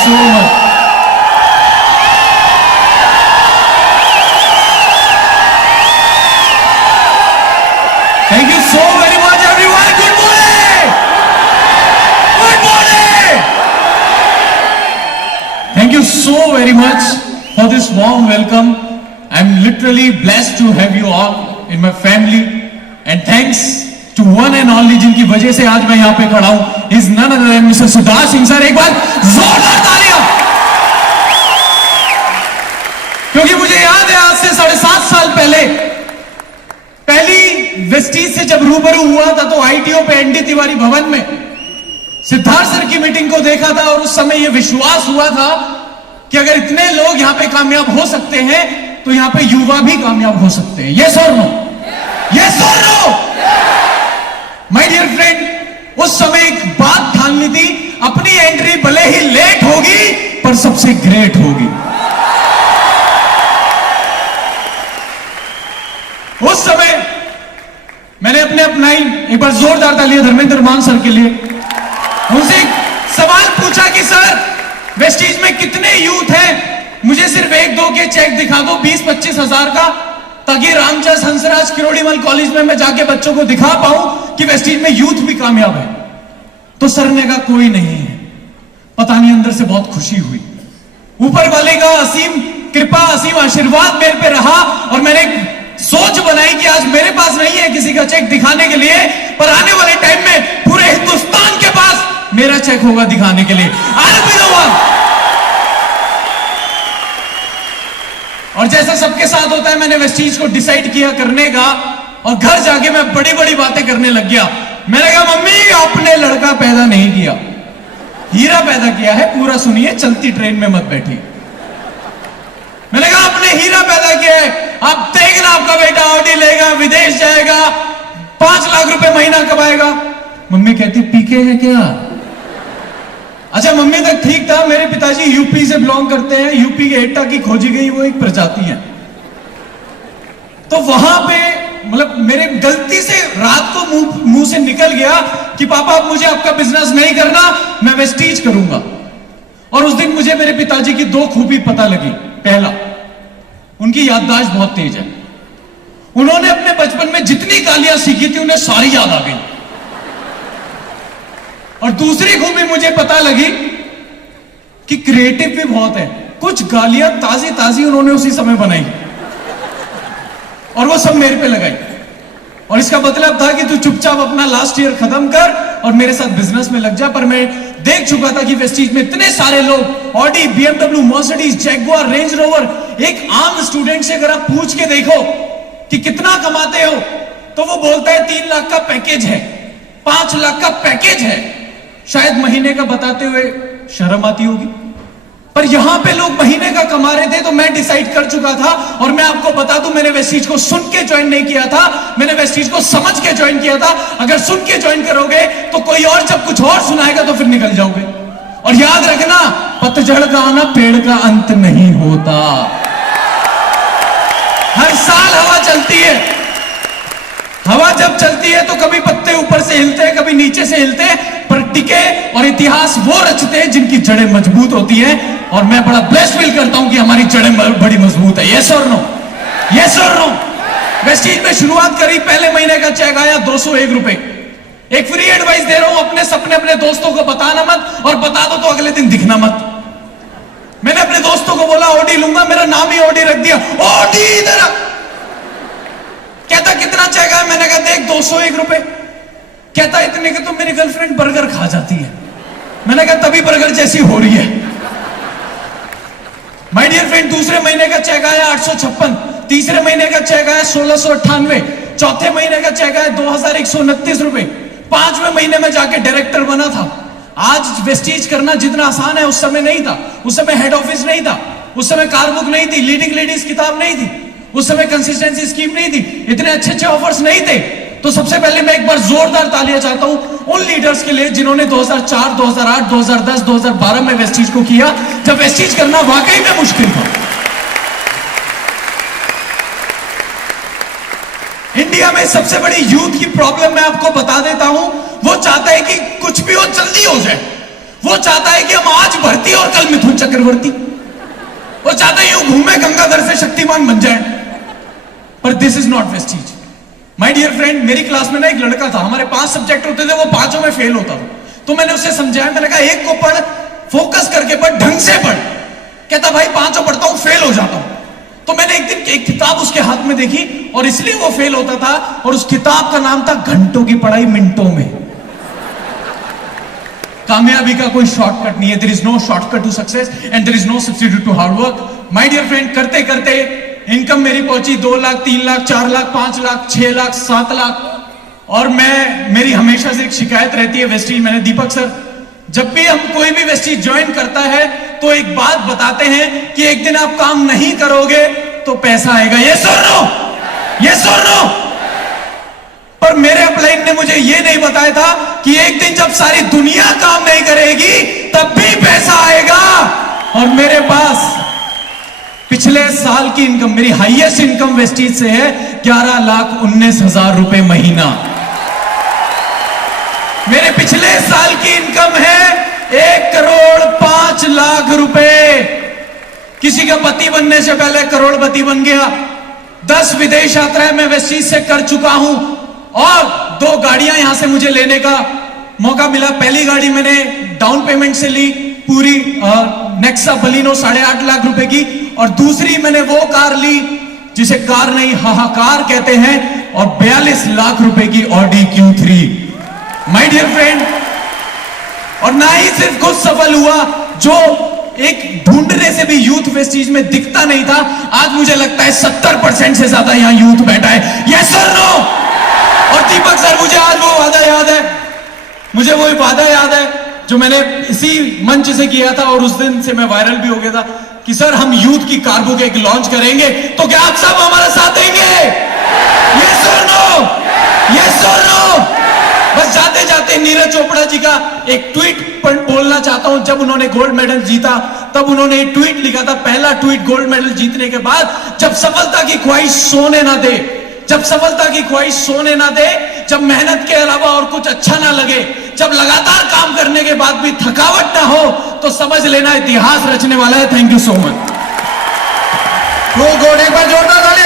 so much. Thank you so very much, everyone. Good morning. Good morning. Thank you so very much for this warm welcome. I'm literally blessed to have you all in my family, and thanks to one and only जिनकी वजह से आज मैं यहाँ पे खड़ा हूँ, is none other than Mr. सुधार सिंह सर. एक बार जोरदार तालियां. क्योंकि मुझे याद है आज से 7.5 साल पहले पहली वेस्टीज से जब रूबरू हुआ था तो आईटीओ पे एनडी तिवारी भवन में सिद्धार्थ सर की मीटिंग को देखा था, और उस समय यह विश्वास हुआ था कि अगर इतने लोग यहां पे कामयाब हो सकते हैं तो यहां पे युवा भी कामयाब हो सकते हैं. यस और नो? यस और नो? माय डियर फ्रेंड, उस समय एक बात ठान ली थी, अपनी एंट्री भले ही लेट होगी पर सबसे ग्रेट होगी. उस समय मैंने अपने अपनाई, एक बार जोरदार तालियां धर्मेंद्र मान सर के लिए. उनसे एक सवाल पूछा कि सर वेस्टीज में कितने यूथ हैं, मुझे सिर्फ 1-2 के चेक दिखा दो 20-25 हजार का, ताकि रामचंद्र हंसराज किरोड़ीमल कॉलेज में मैं जाके बच्चों को दिखा पाऊं कि वेस्टीज में यूथ भी कामयाब है. तो सर ने कहा कोई नहीं है. पता नहीं अंदर से बहुत खुशी हुई. ऊपर वाले का असीम कृपा, असीम आशीर्वाद मेरे पे रहा, और मैंने सोच बनाई कि आज मेरे पास नहीं है किसी का चेक दिखाने के लिए, पर आने वाले टाइम में पूरे हिंदुस्तान के पास मेरा चेक होगा दिखाने के लिए. I'll be the one. और जैसा सबके साथ होता है, मैंने वेस्टीज को डिसाइड किया करने का, और घर जाके मैं बड़ी बड़ी बातें करने लग गया. मैंने कहा मम्मी आपने लड़का पैदा नहीं किया, हीरा पैदा किया है. पूरा सुनिए, चलती ट्रेन में मत बैठी. मैंने कहा आपने हीरा पैदा किया है, आप देखना आपका बेटा ऑडी लेगा, विदेश जाएगा, 5 लाख रुपए महीना कमाएगा. मम्मी कहती पीके है क्या? अच्छा मम्मी तक ठीक था. मेरे पिताजी यूपी से बिलोंग करते हैं. यूपी के एटा की खोजी गई वो एक प्रजाति है. तो वहां पे मतलब मेरे गलती से रात को मुंह से निकल गया कि पापा अब मुझे आपका बिजनेस नहीं करना, मैं वेस्टीज करूंगा. और उस दिन मुझे मेरे पिताजी की 2 खूबी पता लगी. पहला, उनकी याददाश्त बहुत तेज है. उन्होंने अपने बचपन में जितनी गालियां सीखी थी उन्हें सारी याद आ गई. और दूसरी खूबी मुझे पता लगी कि क्रिएटिव भी बहुत है. कुछ गालियां ताजी ताजी उन्होंने उसी समय बनाई और वो सब मेरे पे लगाई. और इसका मतलब था कि तू चुपचाप अपना लास्ट ईयर खत्म कर और मेरे साथ बिजनेस में लग जा. पर मैं देख चुका था कि वेस्टीज में इतने सारे लोग Audi, BMW, Mercedes, Jaguar, range rover, एक आम स्टूडेंट से अगर आप पूछ के देखो कि कितना कमाते हो तो वो बोलता है 3 लाख का पैकेज है, 5 लाख का पैकेज है. शायद महीने का बताते हुए शर्म आती होगी, पर यहां पे लोग महीने का कमा रहे थे. तो मैं डिसाइड कर चुका था, और मैं आपको बता दूं मैंने वेस्टीज को सुन के ज्वाइन नहीं किया था, मैंने वेस्टीज को समझ के ज्वाइन किया था. अगर सुन के ज्वाइन करोगे तो कोई और जब कुछ और सुनाएगा तो फिर निकल जाओगे. और याद रखना, पतझड़ का आना पेड़ का अंत नहीं होता. हर साल हवा चलती है. हवा जब चलती है तो कभी पत्ते ऊपर से हिलते हैं, कभी नीचे से हिलते हैं, पर टिके और इतिहास वो रचते हैं जिनकी जड़ें मजबूत होती हैं. और मैं बड़ा ब्लेस्ड फील करता हूं कि हमारी जड़ें बड़ी मजबूत है. यस और नो? यस और नो? वेस्टीज में शुरुआत करी, पहले महीने का चेक आया 201 रुपए. एक फ्री एडवाइस दे रहा हूं, अपने सपने अपने दोस्तों को बताना मत, और बता दो तो अगले दिन दिखना मत. मैंने अपने दोस्तों को बोला ऑडी लूंगा, मेरा नाम ही ऑडी रख दिया. ऑडी इधर. कहता कितना चेक आया? मैंने कहा देख 201 रुपए. कहता इतने के तो मेरी गर्लफ्रेंड बर्गर खा जाती है. मैंने कहा तभी बर्गर जैसी हो रही है. माय डियर फ्रेंड, दूसरे महीने का चेक आया 856, तीसरे महीने का चेक आया 1698, चौथे महीने का चेक आया 2129 रुपए. 5वें महीने में जाके डायरेक्टर बना था. आज वेस्टीज करना जितना आसान है उस समय नहीं था. उस समय हेड ऑफिस नहीं था, उस समय कार बुक नहीं थी, लीडिंग लेडीज किताब नहीं थी, उस समय कंसिस्टेंसी स्कीम नहीं थी, इतने अच्छे अच्छे ऑफर्स नहीं थे. तो सबसे पहले मैं एक बार जोरदार तालियां चाहता हूं उन लीडर्स के लिए जिन्होंने 2004, 2008, 2010, 2012 में वेस्टीज को किया, जब वेस्टीज करना वाकई में मुश्किल था. इंडिया में सबसे बड़ी यूथ की प्रॉब्लम मैं आपको बता देता हूं, वो चाहता है कि कुछ भी हो जल्दी हो जाए. वो चाहता है कि हम आज भर्ती और कल मिथुन चक्रवर्ती। वो चाहता है यूं घूमे गंगाधर से शक्तिमान बन जाए। पर this is not wastage. My dear friend, मेरी क्लास में ना एक लड़का था, हमारे 5 सब्जेक्ट होते थे, वो 5 में फेल होता था। तो मैंने उससे समझाया, मैंने कहा एक को पढ़, फोकस करके पढ़, ढंग से पढ़। कहता भाई 5 पढ़ता हूं, फेल हो जाता हूं। तो मैंने एक दिन एक किताब उसके हाथ में देखी और इसलिए वो फेल होता था, और उस किताब का नाम था घंटों की पढ़ाई मिनटों में। कामयाबी का कोई शॉर्टकट नहीं है। There is no shortcut to success and there is no substitute to hard work. My dear friend, करते करते इनकम मेरी पहुंची 2 लाख, 3 लाख, 4 लाख, 5 लाख, 6 लाख, 7 लाख। और मेरी हमेशा से एक शिकायत रहती है वेस्टीज। मैंने दीपक सर, जब भी हम कोई भी वेस्टीज ज्वाइन करता है तो एक बात बताते हैं कि एक दिन आप काम नहीं करोगे तो पैसा आएगा। यस और नो? यस और नो? पर मेरे अपलाइन ने मुझे यह नहीं बताया था कि एक दिन जब सारी दुनिया काम नहीं करेगी तब भी पैसा आएगा। और मेरे पास पिछले साल की इनकम, मेरी हाईएस्ट इनकम वेस्टीज से है 11,19,000 रुपए महीना। मेरे पिछले साल की इनकम है 1,05,00,000 रुपए। किसी का पति बनने से पहले करोड़पति बन गया। 10 विदेश यात्राएं मैं वेस्टीज से कर चुका हूं और 2 गाड़ियां यहां से मुझे लेने का मौका मिला। पहली गाड़ी मैंने डाउन पेमेंट से ली, पूरी नेक्सा बलिनो 8.5 लाख रुपए की, और दूसरी मैंने वो कार ली जिसे कार नहीं हाहाकार कहते हैं, और 42 लाख रुपए की Audi Q3। My dear friend, और ना ही सिर्फ खुद सफल हुआ, जो एक ढूंढने से भी यूथ वेस्टीज में दिखता नहीं था, आज मुझे लगता है 70% से ज्यादा यहां यूथ बैठा है। यस और नो? और दीपक सर, मुझे आज वो वादा याद है, मुझे वो वादा याद है जो मैंने इसी मंच से किया था, और उस दिन से मैं वायरल भी हो गया था कि सर हम यूथ की कार बुक एक लॉन्च करेंगे, तो क्या आप सब हमारा साथ देंगे? यस और नो? यस और नो? बस जाते जाते नीरज चोपड़ा जी का एक ट्वीट पर बोलना चाहता हूं। जब उन्होंने गोल्ड मेडल जीता तब उन्होंने एक ट्वीट लिखा था, पहला ट्वीट गोल्ड मेडल जीतने के बाद, जब सफलता की ख्वाहिश सोने ना दे, जब सफलता की ख्वाहिश सोने ना दे, जब मेहनत के अलावा और कुछ अच्छा ना लगे, जब लगातार काम करने के बाद भी थकावट ना हो, तो समझ लेना इतिहास रचने वाला है। Thank you so much. एक बार जोरदार ताली